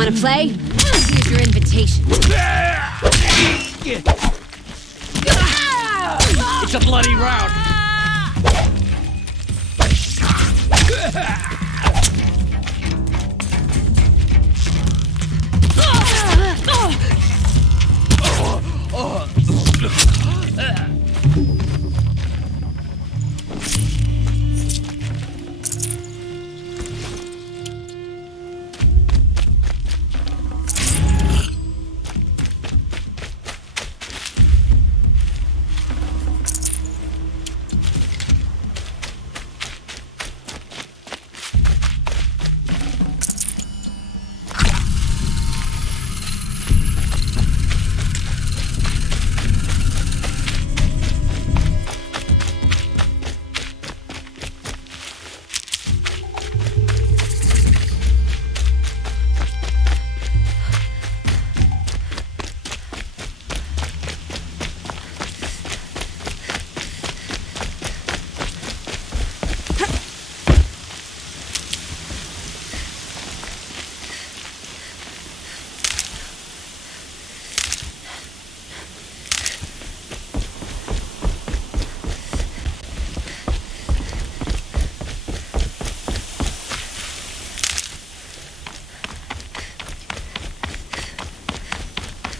Wanna play? Here's your invitation. It's a bloody round.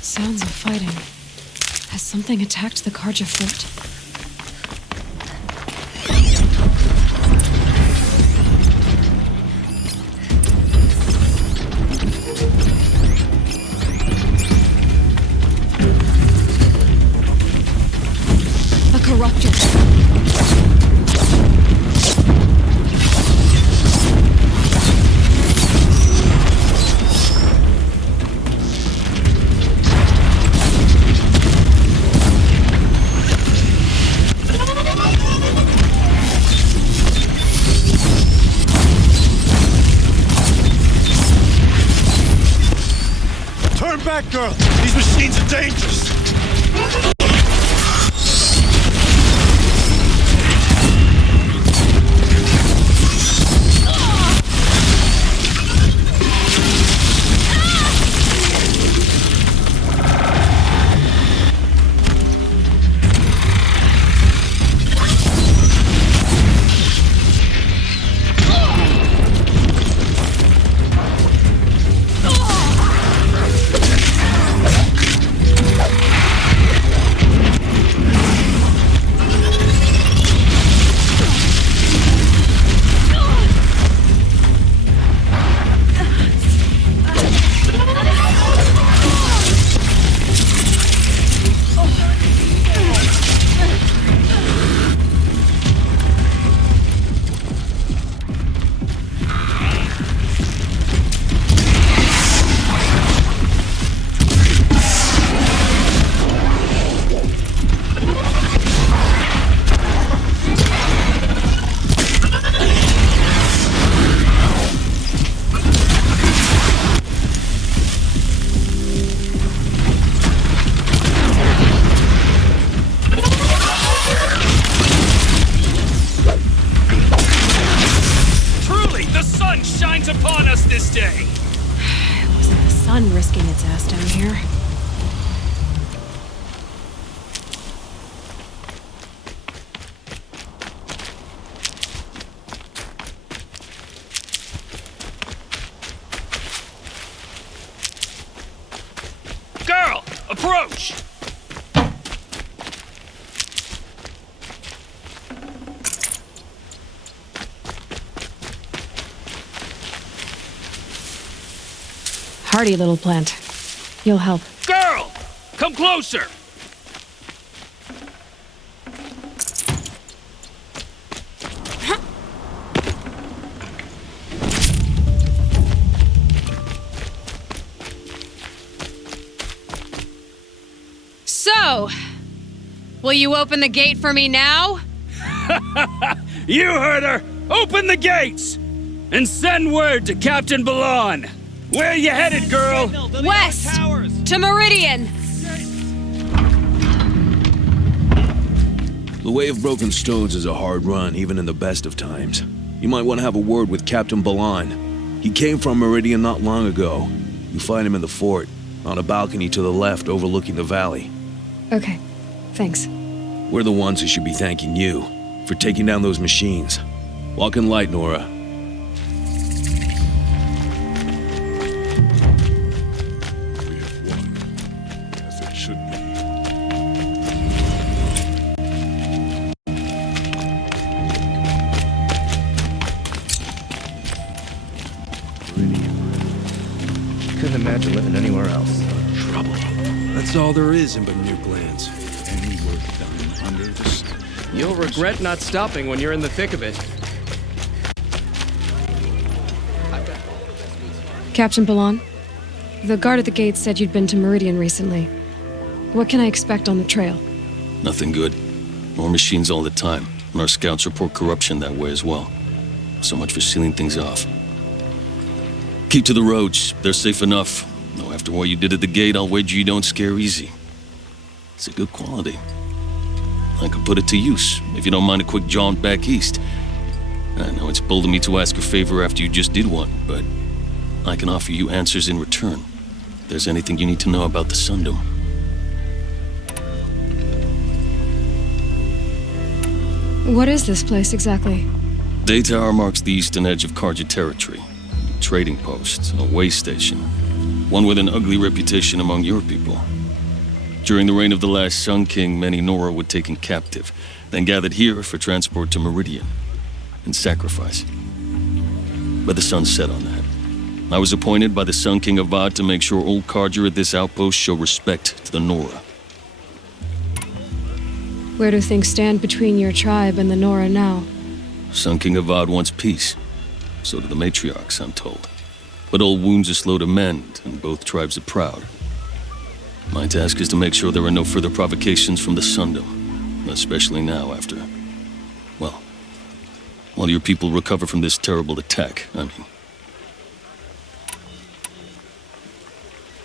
Sounds of fighting. Has something attacked the Karja fort? A corruptor. Back, girl! These machines are dangerous! Upon us this day. It wasn't the sun risking its ass down here. Girl, approach! Hardy little plant. You'll help. Girl! Come closer! So, will you open the gate for me now? You heard her! Open the gates! And send word to Captain Balon! Where you headed, girl? West! To Meridian! The Way of Broken Stones is a hard run, even in the best of times. You might want to have a word with Captain Balon. He came from Meridian not long ago. You find him in the fort, on a balcony to the left overlooking the valley. Okay, thanks. We're the ones who should be thanking you for taking down those machines. Walk in light, Nora. We have won, as it should be. Couldn't imagine living anywhere else. Trouble. That's all there is in Bermuda Glands. Any work done under the sun. You'll regret not stopping when you're in the thick of it. Captain Ballon, the guard at the gate said you'd been to Meridian recently. What can I expect on the trail? Nothing good. More machines all the time, and our scouts report corruption that way as well. So much for sealing things off. Keep to the roads. They're safe enough. Though after what you did at the gate, I'll wager you don't scare easy. It's a good quality. I could put it to use, if you don't mind a quick jaunt back east. I know it's bold of me to ask a favor after you just did one, but I can offer you answers in return. If there's anything you need to know about the Sundom. What is this place exactly? Day Tower marks the eastern edge of Karja territory. A trading post, a way station. One with an ugly reputation among your people. During the reign of the last Sun King, many Nora were taken captive, then gathered here for transport to Meridian, and sacrifice. But the sun set on that. I was appointed by the Sun King Avad to make sure old Karja at this outpost show respect to the Nora. Where do things stand between your tribe and the Nora now? Sun King Avad wants peace. So do the matriarchs, I'm told. But old wounds are slow to mend, and both tribes are proud. My task is to make sure there are no further provocations from the Sundom, especially now after, well, while your people recover from this terrible attack, I mean.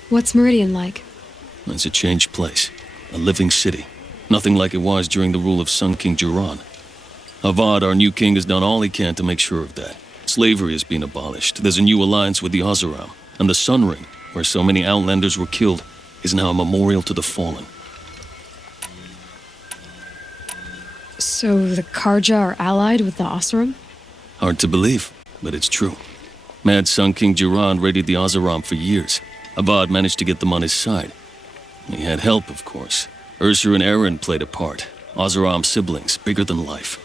What's Meridian like? It's a changed place, a living city. Nothing like it was during the rule of Sun King Jiran. Avad, our new king, has done all he can to make sure of that. Slavery has been abolished. There's a new alliance with the Oseram, and the Sun Ring, where so many Outlanders were killed, is now a memorial to the fallen. So the Karja are allied with the Oseram? Hard to believe, but it's true. Mad Sun King Jiran raided the Oseram for years. Avad managed to get them on his side. He had help, of course. Ursur and Eren played a part. Oseram siblings, bigger than life.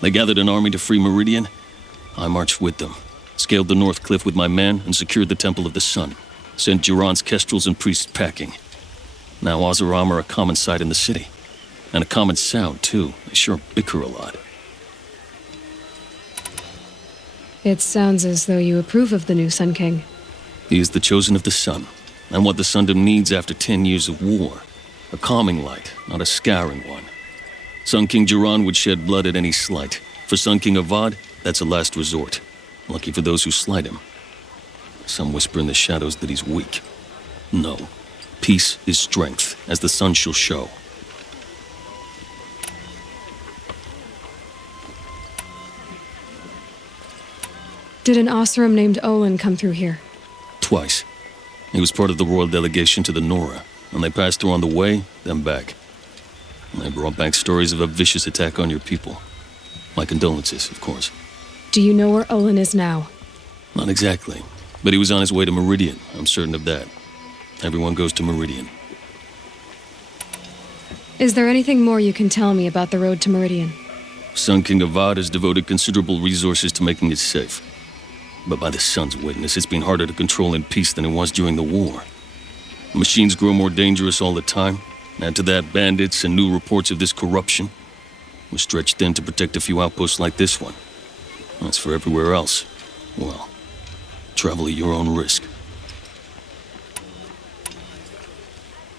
They gathered an army to free Meridian. I marched with them, scaled the North Cliff with my men, and secured the Temple of the Sun. Sent Jiran's kestrels and priests packing. Now Oseram are a common sight in the city. And a common sound, too. They sure bicker a lot. It sounds as though you approve of the new Sun King. He is the chosen of the Sun, and what the Sundom needs after 10 years of war. A calming light, not a scouring one. Sun King Jiran would shed blood at any slight. For Sun King Avad, that's a last resort. Lucky for those who slight him. Some whisper in the shadows that he's weak. No. Peace is strength, as the sun shall show. Did an Oseram named Olin come through here? Twice. He was part of the royal delegation to the Nora, and they passed through on the way, then back. And they brought back stories of a vicious attack on your people. My condolences, of course. Do you know where Olin is now? Not exactly, but he was on his way to Meridian, I'm certain of that. Everyone goes to Meridian. Is there anything more you can tell me about the road to Meridian? Sun King Avad has devoted considerable resources to making it safe. But by the sun's witness, it's been harder to control in peace than it was during the war. Machines grow more dangerous all the time. Add to that bandits and new reports of this corruption. We're stretched thin to protect a few outposts like this one. As for everywhere else, well, travel at your own risk.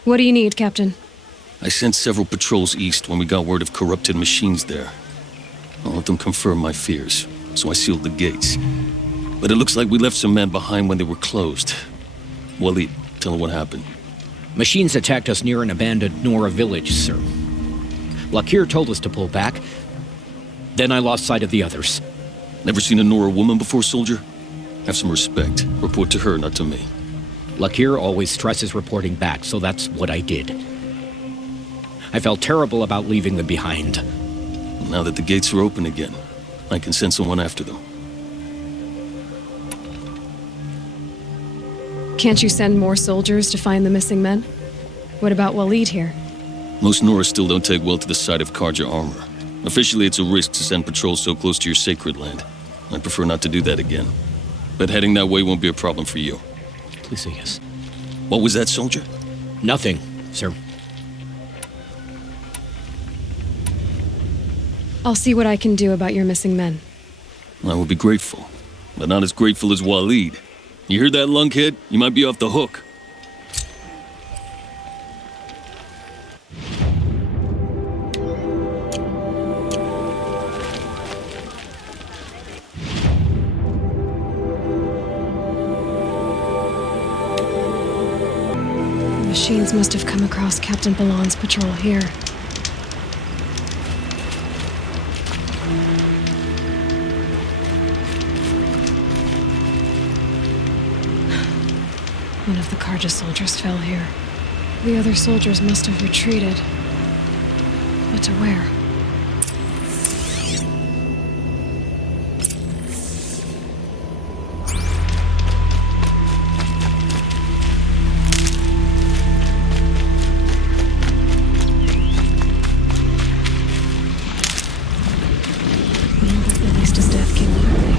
What do you need, Captain? I sent several patrols east when we got word of corrupted machines there. All of them confirmed my fears, so I sealed the gates. But it looks like we left some men behind when they were closed. Waleed, tell her what happened. Machines attacked us near an abandoned Nora village, sir. Lakir told us to pull back. Then I lost sight of the others. Never seen a Nora woman before, soldier? Have some respect. Report to her, not to me. Lakir always stresses reporting back, so that's what I did. I felt terrible about leaving them behind. Now that the gates are open again, I can send someone after them. Can't you send more soldiers to find the missing men? What about Waleed here? Most Nora still don't take well to the sight of Karja armor. Officially, it's a risk to send patrols so close to your sacred land. I'd prefer not to do that again. But heading that way won't be a problem for you. Please say yes. What was that, soldier? Nothing, sir. I'll see what I can do about your missing men. I will be grateful, but not as grateful as Waleed. You hear that, lunkhead? You might be off the hook. The machines must have come across Captain Ballon's patrol here. One of the Karja soldiers fell here. The other soldiers must have retreated. But to where? At least his death came quickly.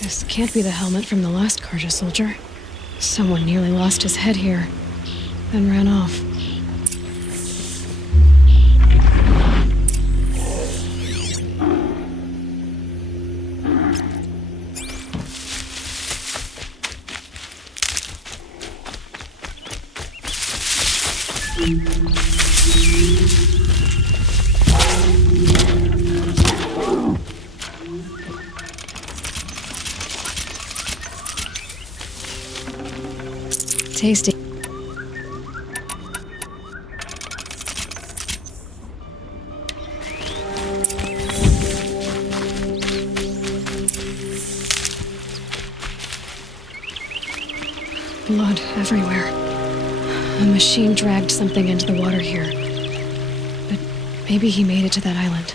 This can't be the helmet from the last Karja soldier. Someone nearly lost his head here, then ran off. Tasty. Blood everywhere. A machine dragged something into the water here. But maybe he made it to that island.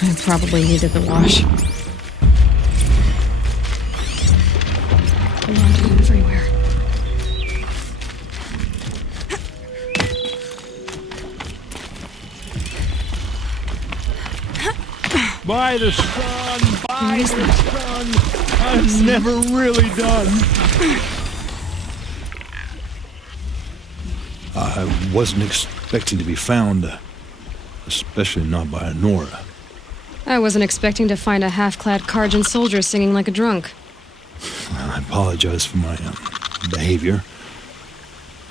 I probably needed the wash. Blood everywhere. By the sun, by What is the that? sun, I'm never really done. I wasn't expecting to be found, especially not by a Nora. I wasn't expecting to find a half-clad Karjan soldier singing like a drunk. I apologize for my behavior.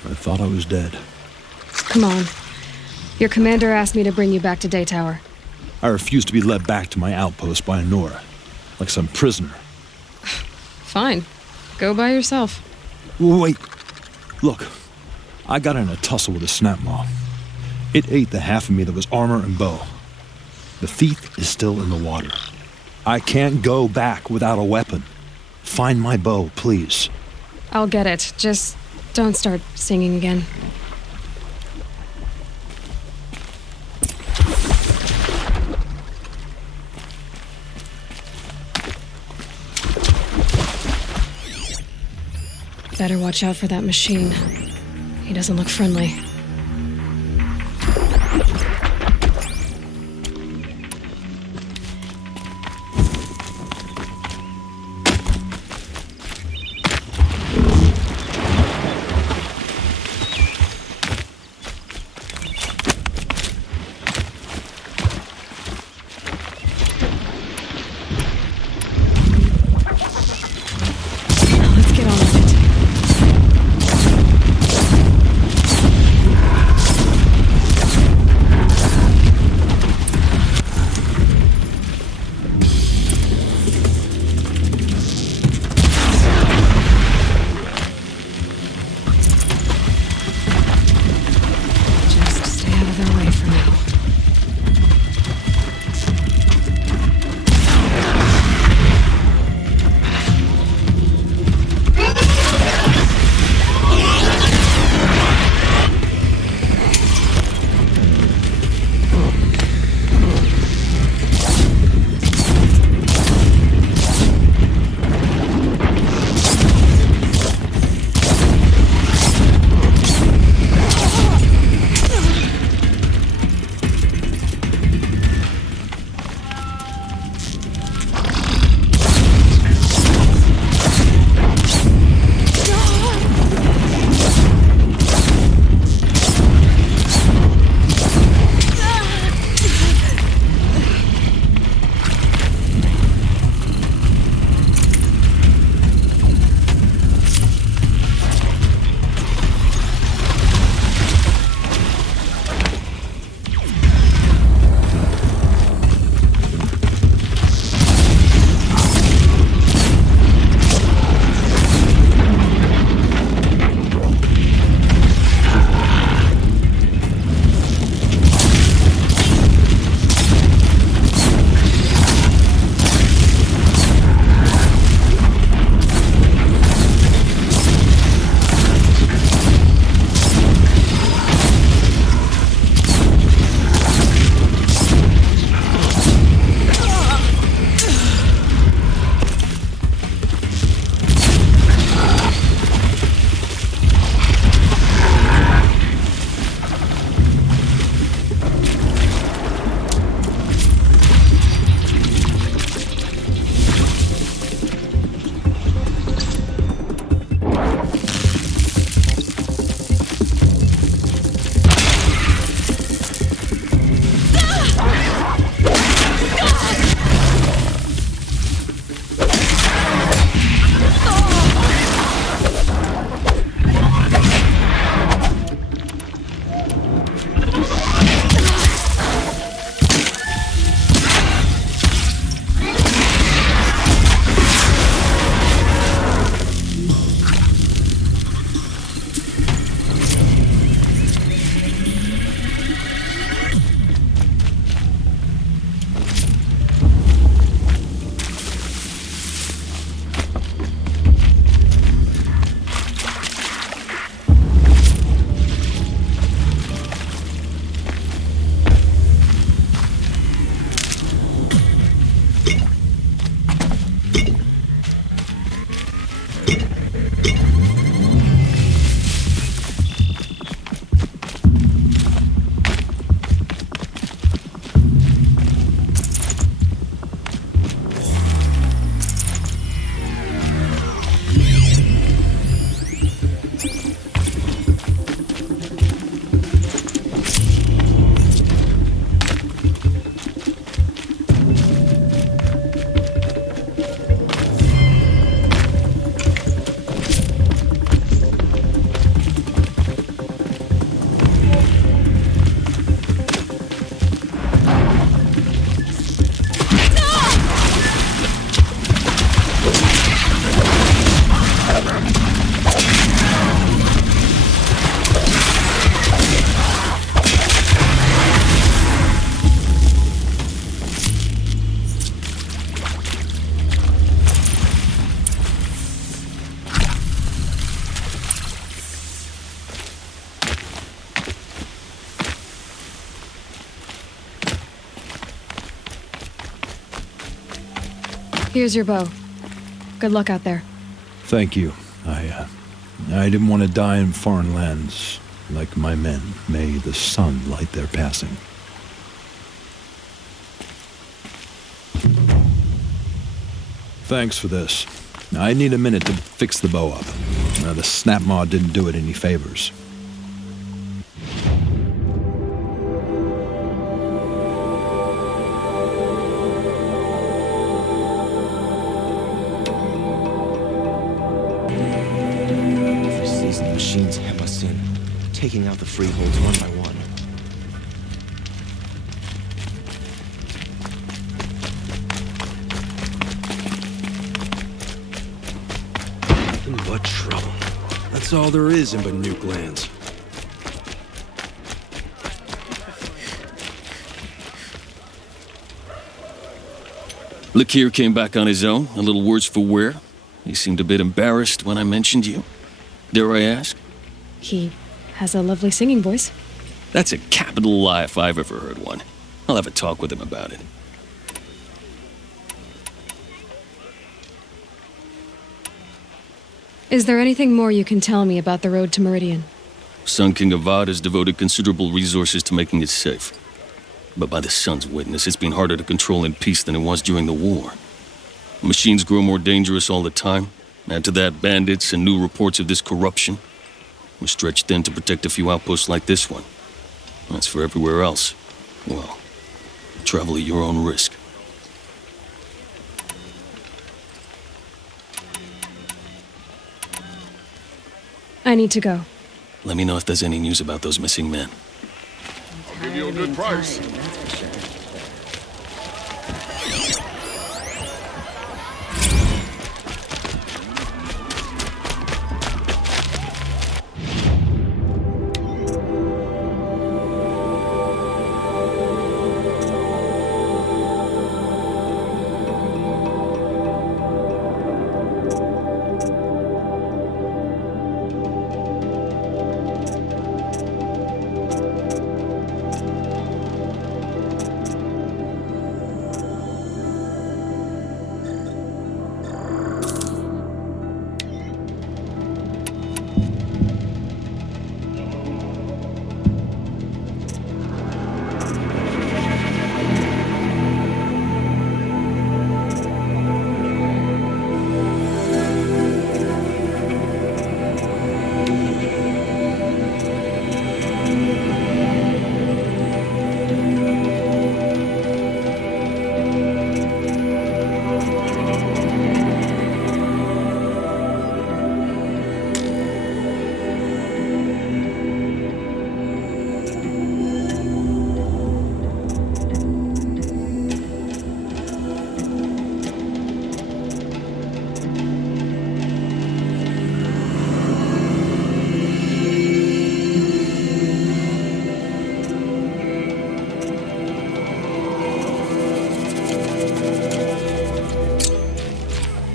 I thought I was dead. Come on. Your commander asked me to bring you back to Day Tower. I refused to be led back to my outpost by a Nora, like some prisoner. Fine. Go by yourself. Wait. Look, I got in a tussle with a snap maw. It ate the half of me that was armor and bow. The thief is still in the water. I can't go back without a weapon. Find my bow, please. I'll get it. Just don't start singing again. Better watch out for that machine. He doesn't look friendly. Here's your bow. Good luck out there. Thank you. I didn't want to die in foreign lands. Like my men, may the sun light their passing. Thanks for this. I need a minute to fix the bow up. The snap maw didn't do it any favors. These machines hem us in, taking out the freeholds one by one. In what trouble? That's all there is in Nuke lands. Lakir came back on his own, a little worse for wear. He seemed a bit embarrassed when I mentioned you. Dare I ask? He has a lovely singing voice. That's a capital lie if I've ever heard one. I'll have a talk with him about it. Is there anything more you can tell me about the road to Meridian? Sun King Avad has devoted considerable resources to making it safe. But by the Sun's witness, it's been harder to control in peace than it was during the war. Machines grow more dangerous all the time. Add to that bandits and new reports of this corruption. We're stretched thin to protect a few outposts like this one. As for everywhere else, well, travel at your own risk. I need to go. Let me know if there's any news about those missing men. I'll give you a good price.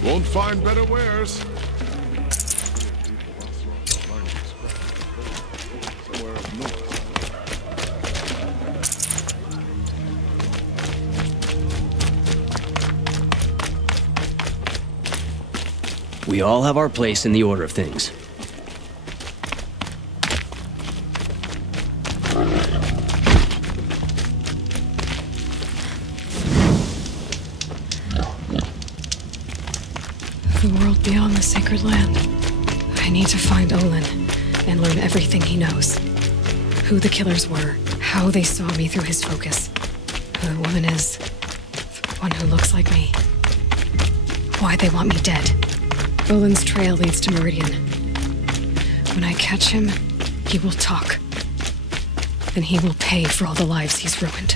Won't find better wares. Somewhere up north. We all have our place in the order of things. The world beyond the sacred land. I need to find Olin and learn everything he knows. Who the killers were, how they saw me through his focus, who the woman is, the one who looks like me, why they want me dead. Olin's trail leads to Meridian. When I catch him, he will talk. Then he will pay for all the lives he's ruined.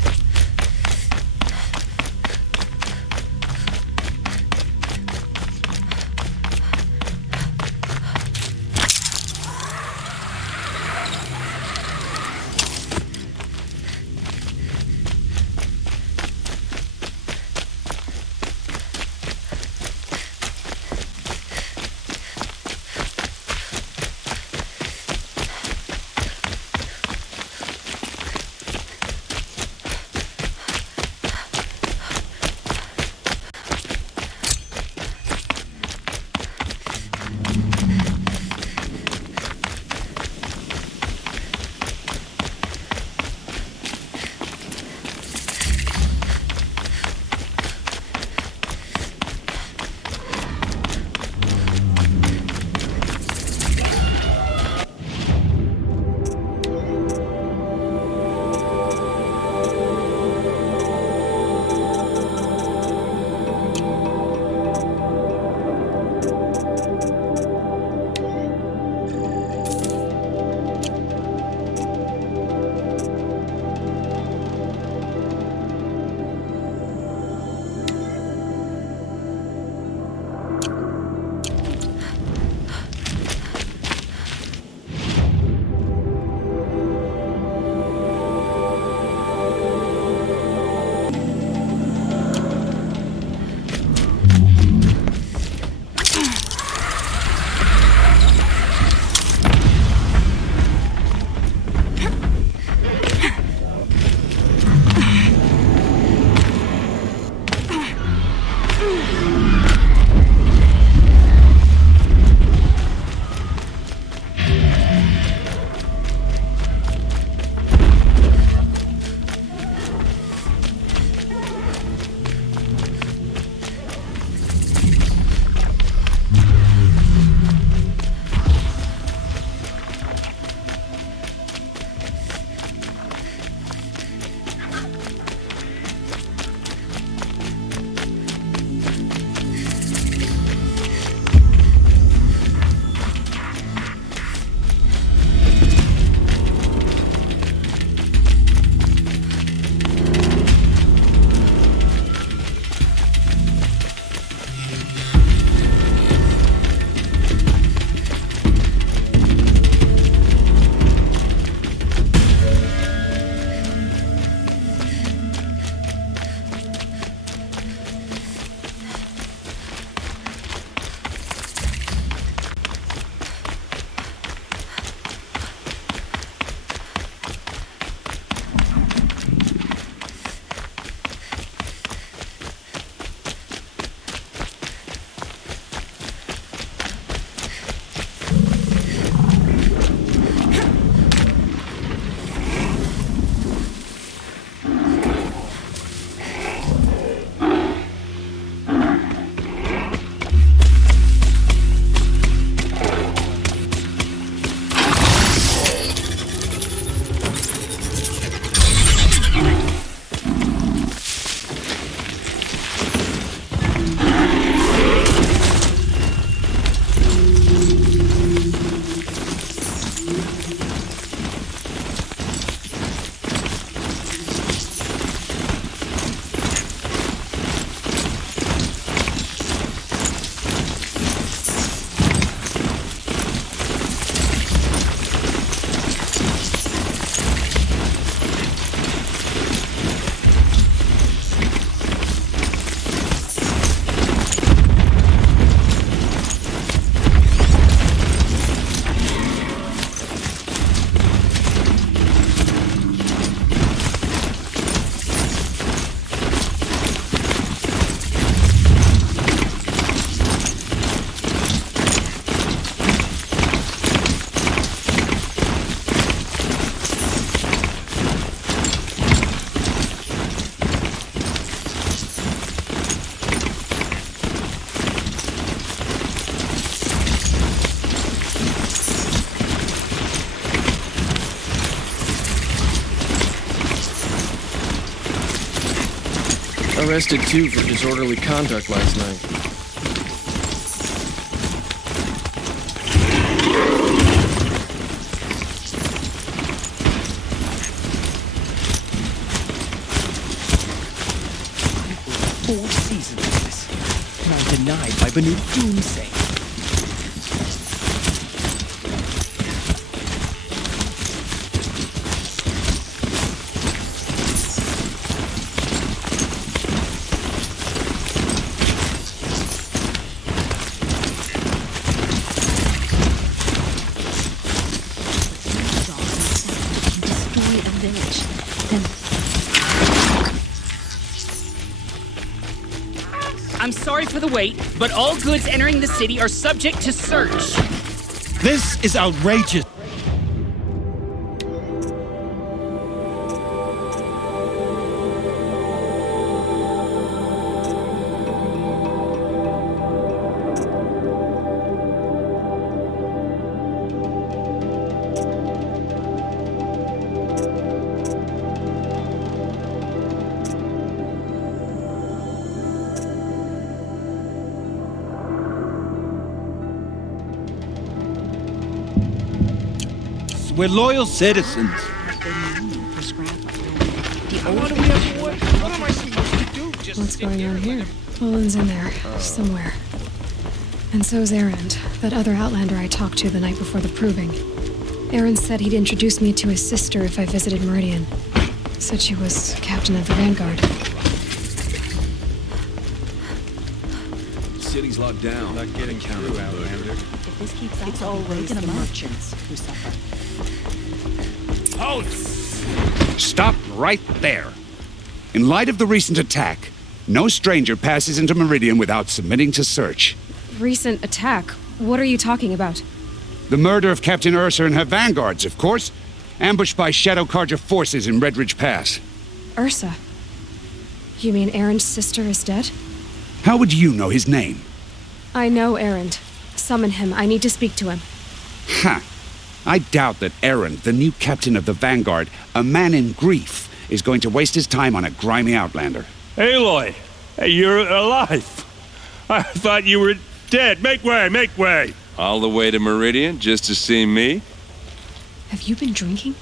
Arrested 2 for disorderly conduct last night. Four seasons of this. Now denied by Banu Doomsay. I'm sorry for the wait, but all goods entering the city are subject to search. This is outrageous. We're loyal citizens. What's going on here? Olin's in there, somewhere. And so's Erend, that other Outlander I talked to the night before the proving. Erend said he'd introduce me to his sister if I visited Meridian. Said she was captain of the Vanguard. City's locked down. Not getting counted out, Outlander. If this keeps up, it's always the merchants who suffer. Halt! Stop right there. In light of the recent attack, no stranger passes into Meridian without submitting to search. Recent attack? What are you talking about? The murder of Captain Ursa and her vanguards, of course. Ambushed by Shadow Carja forces in Redridge Pass. Ursa? You mean Erend's sister is dead? How would you know his name? I know Erend. Summon him. I need to speak to him. Ha! I doubt that Erend, the new captain of the Vanguard, a man in grief, is going to waste his time on a grimy outlander. Aloy! Hey, you're alive! I thought you were dead. Make way, make way! All the way to Meridian just to see me? Have you been drinking?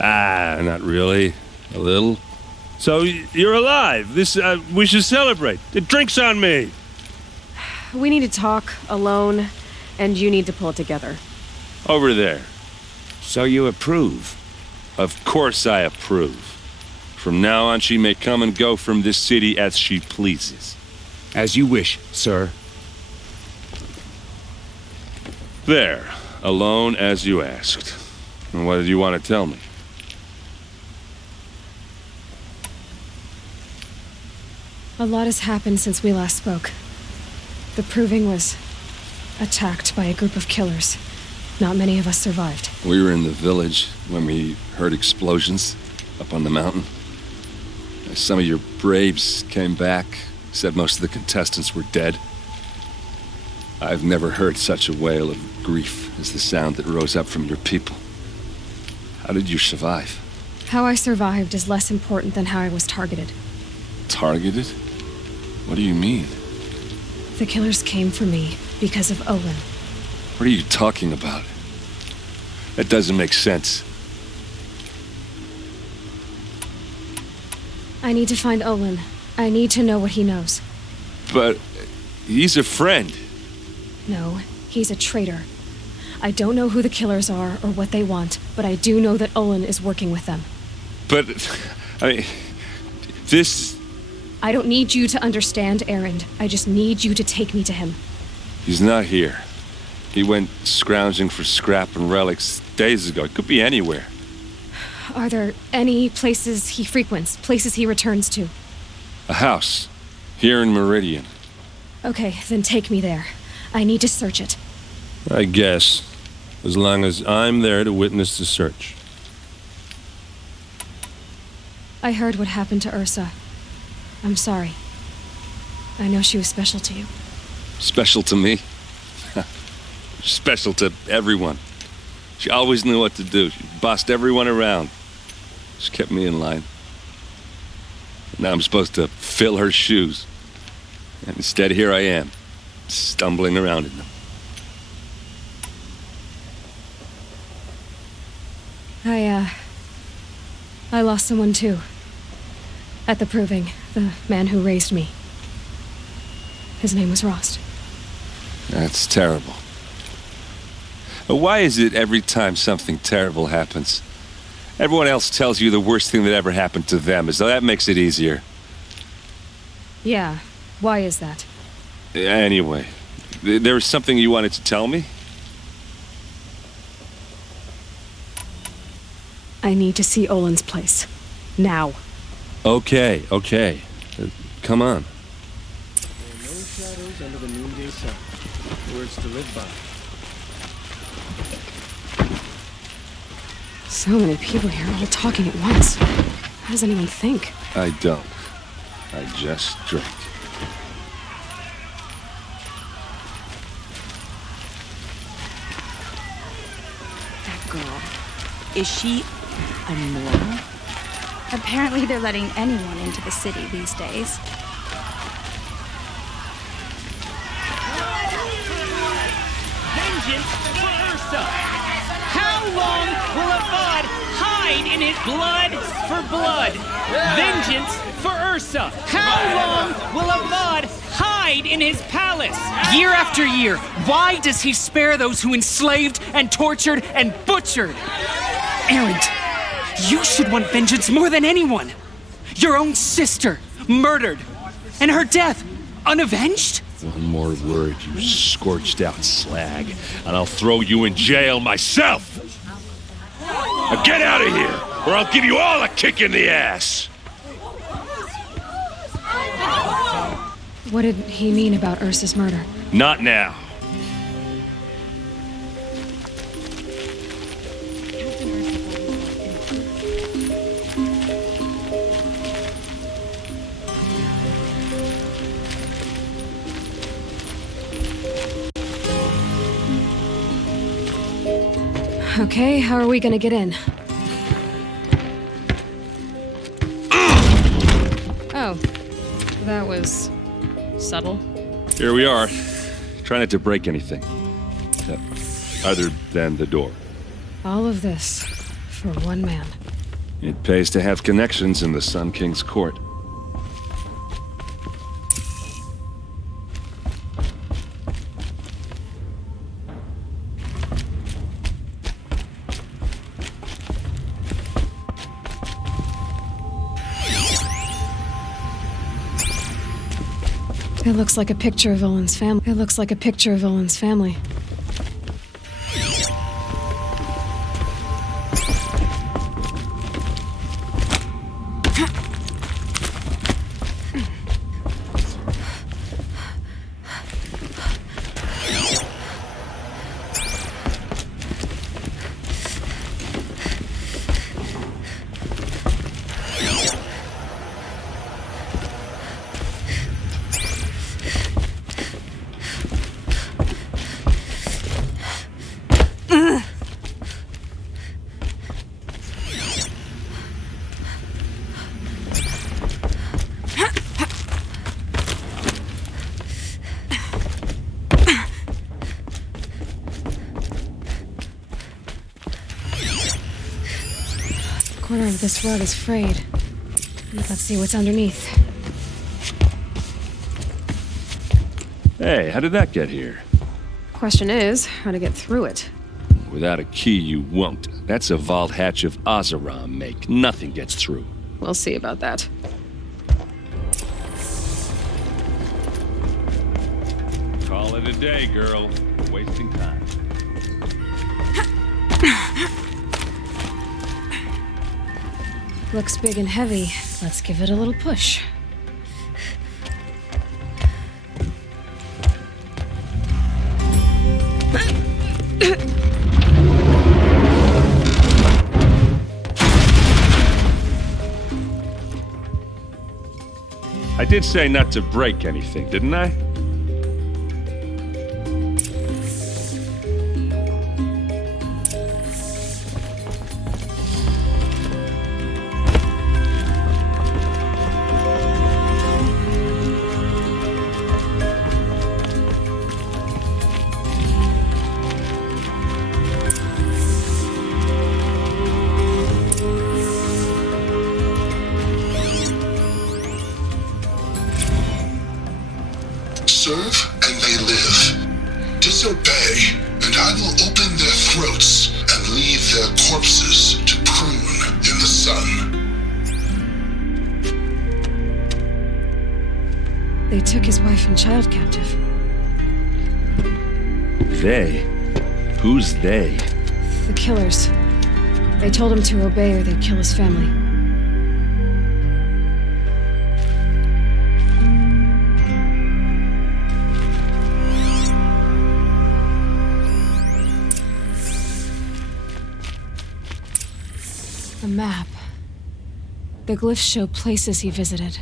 Not really. A little. So, you're alive. We should celebrate. The drink's on me. We need to talk, alone, and you need to pull it together. Over there. So you approve? Of course I approve. From now on, she may come and go from this city as she pleases. As you wish, sir. There. Alone as you asked. And what did you want to tell me? A lot has happened since we last spoke. The Proving was attacked by a group of killers. Not many of us survived. We were in the village when we heard explosions up on the mountain. Some of your braves came back, said most of the contestants were dead. I've never heard such a wail of grief as the sound that rose up from your people. How did you survive? How I survived is less important than how I was targeted. Targeted? What do you mean? The killers came for me because of Olin. What are you talking about? That doesn't make sense. I need to find Olin. I need to know what he knows. But he's a friend. No, he's a traitor. I don't know who the killers are or what they want, but I do know that Olin is working with them. But, this... I don't need you to understand, Erend. I just need you to take me to him. He's not here. He went scrounging for scrap and relics days ago. It could be anywhere. Are there any places he frequents, places he returns to? A house. Here in Meridian. Okay, then take me there. I need to search it. I guess. As long as I'm there to witness the search. I heard what happened to Ursa. I'm sorry. I know she was special to you. Special to me? Special to everyone. She always knew what to do. She bossed everyone around. She kept me in line. Now I'm supposed to fill her shoes. And instead, here I am, stumbling around in them. I lost someone too. At the Proving, the man who raised me. His name was Rost. That's terrible. But why is it every time something terrible happens, everyone else tells you the worst thing that ever happened to them, as though that makes it easier? Yeah, why is that? Anyway, there was something you wanted to tell me? I need to see Olin's place. Now. Okay. Come on. There are no shadows under the noonday sun. Words to live by. So many people here, all talking at once. How does anyone think? I don't. I just drink. That girl. Is she immoral? Apparently they're letting anyone into the city these days. Vengeance for Ursa! How long will a god hide in his blood for blood? Vengeance for Ursa! How long will a god hide in his palace? Year after year, why does he spare those who enslaved and tortured and butchered? Erend, you should want vengeance more than anyone. Your own sister, murdered, and her death, unavenged? One more word, you scorched out slag, and I'll throw you in jail myself! Now get out of here, or I'll give you all a kick in the ass! What did he mean about Ursa's murder? Not now. Okay, how are we gonna get in? Oh, that was subtle. Here we are. Try not to break anything. Other than the door. All of this for one man. It pays to have connections in the Sun King's court. It looks like a picture of Olin's family. It looks like a picture of Olin's family. The corner of this rug is frayed. Let's see what's underneath. Hey, how did that get here? Question is, how to get through it. Without a key, you won't. That's a vault hatch of Oseram make. Nothing gets through. We'll see about that. Call it a day, girl. Wasting time. Looks big and heavy. Let's give it a little push. I did say not to break anything, didn't I? serve and they live. Disobey, and I will open their throats and leave their corpses to prune in the sun. They took his wife and child captive. They? Who's they? The killers. They told him to obey or they'd kill his family. A map. The glyphs show places he visited.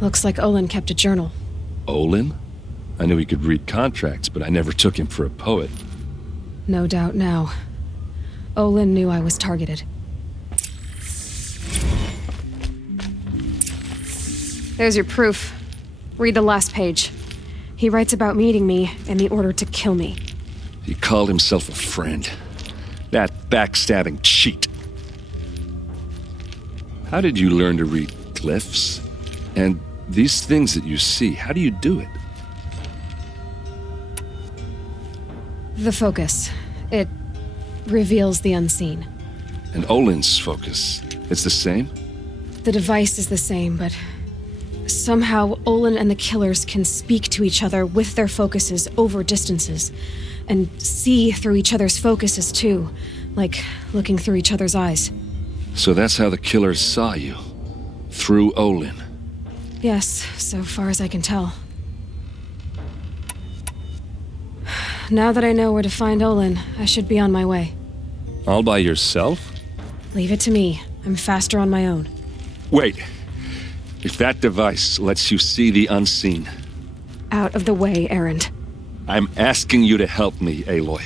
Looks like Olin kept a journal. Olin? I knew he could read contracts, but I never took him for a poet. No doubt now. Olin knew I was targeted. There's your proof. Read the last page. He writes about meeting me and the order to kill me. He called himself a friend. That backstabbing cheat. How did you learn to read glyphs? And these things that you see, how do you do it? The focus. It reveals the unseen. And Olin's focus, it's the same? The device is the same, but somehow Olin and the killers can speak to each other with their focuses over distances, and see through each other's focuses too, like looking through each other's eyes. So that's how the killers saw you? Through Olin? Yes, so far as I can tell. Now that I know where to find Olin, I should be on my way. All by yourself? Leave it to me. I'm faster on my own. Wait. If that device lets you see the unseen... Out of the way, Erend. I'm asking you to help me, Aloy.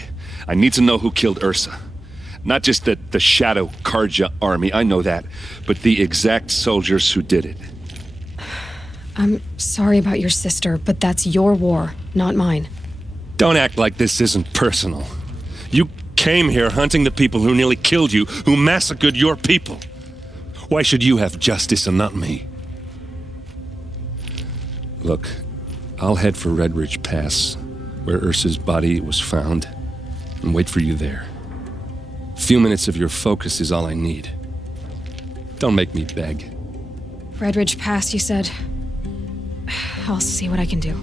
I need to know who killed Ursa. Not just the Shadow Karja army, I know that, but the exact soldiers who did it. I'm sorry about your sister, but that's your war, not mine. Don't act like this isn't personal. You came here hunting the people who nearly killed you, who massacred your people. Why should you have justice and not me? Look, I'll head for Red Ridge Pass, where Ursa's body was found, and wait for you there. A few minutes of your focus is all I need. Don't make me beg. Red Ridge Pass, you said? I'll see what I can do.